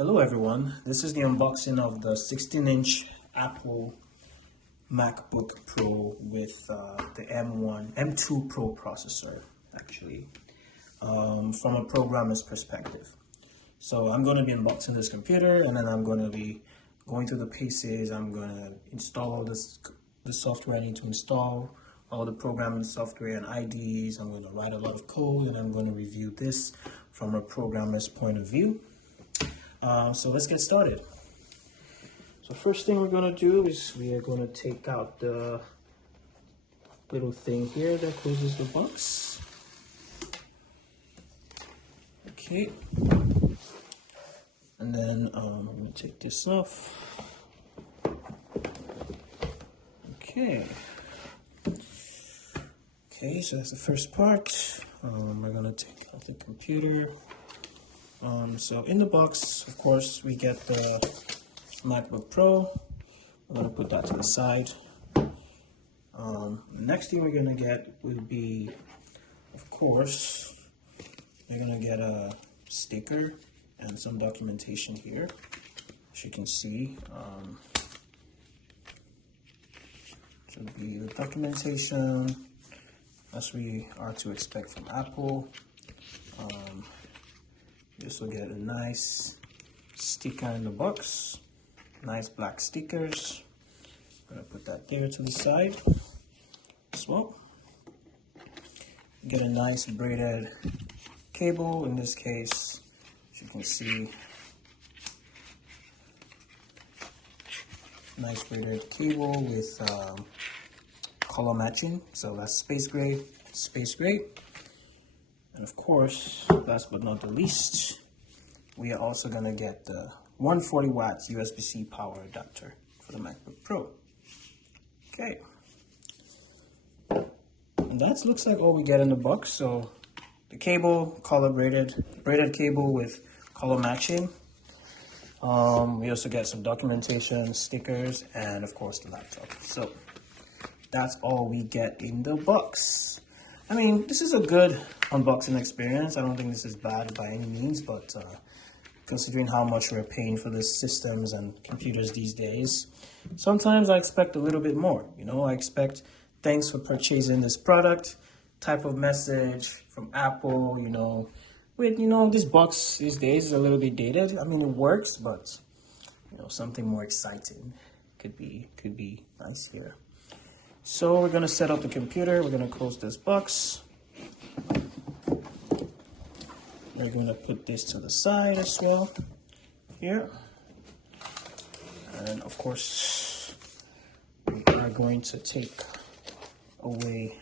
Hello everyone, this is the unboxing of the 16-inch Apple MacBook Pro with the M2 Pro processor, actually, from a programmer's perspective. So I'm going to be unboxing this computer, and then I'm going to be going through the paces. I'm going to install all the software I need to install, all the programming software and IDs. I'm going to write a lot of code, and I'm going to review this from a programmer's point of view. So let's get started. So first thing we're going to do is we are going to take out the little thing here that closes the box. Okay. And then I'm going to take this off. Okay. Okay, so that's the first part. We're going to take out the computer. So in the box, of course, we get the MacBook Pro. I'm going to put that to the side. The next thing we're going to get will be, of course, we're going to get a sticker and some documentation here. As you can see, should be the documentation as we are to expect from Apple. This will get a nice sticker in the box, nice black stickers. I'm gonna put that there to the side as well. Get a nice braided cable. In this case, as you can see, nice braided cable with color matching. So that's space gray, And of course, last but not the least, we are also going to get the 140 watts USB-C power adapter for the MacBook Pro. Okay. And that looks like all we get in the box. So the cable, color braided cable with color matching. We also get some documentation, stickers, and of course the laptop. So that's all we get in the box. I mean, this is a good unboxing experience. I don't think this is bad by any means, but considering how much we're paying for these systems and computers these days, sometimes I expect a little bit more. You know, I expect thanks for purchasing this product type of message from Apple, you know, with, this box these days is a little bit dated. I mean, it works, but, something more exciting could be nice here. So we're going to set up the computer. We're going to close this box. We're going to put this to the side as well here. And of course, we are going to take away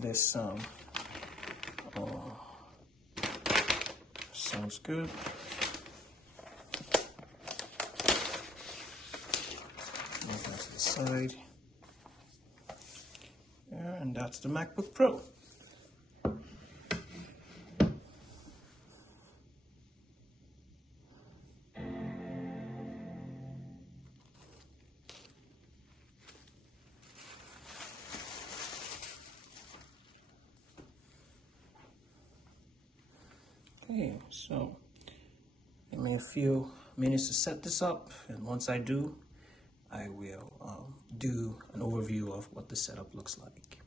this. Sounds good. Move that to the side. There, and that's the MacBook Pro. Okay, so give me a few minutes to set this up, and once I do, I will do an overview of what the setup looks like.